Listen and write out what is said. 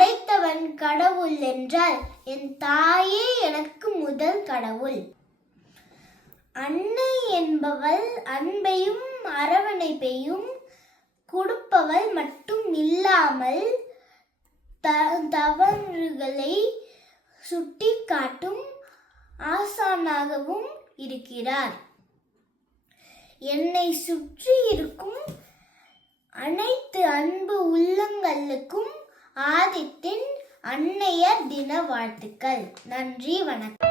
படைத்தவன் கடவுள் என்றால் என் தாயே எனக்கு முதல் கடவுள். அன்னை என்பவள் அன்பையும் அரவணைப்பையும் கொடுப்பவள் மட்டும் இல்லாமல் தவறுகளை சுட்டிக்காட்டும் ஆசானாகவும் இருக்கிறார். என்னை சுற்றி இருக்கும் அனைத்து அன்பு உள்ளங்களுக்கும் ஆதித்தின் அன்னையர் தின வாழ்த்துக்கள். நன்றி, வணக்கம்.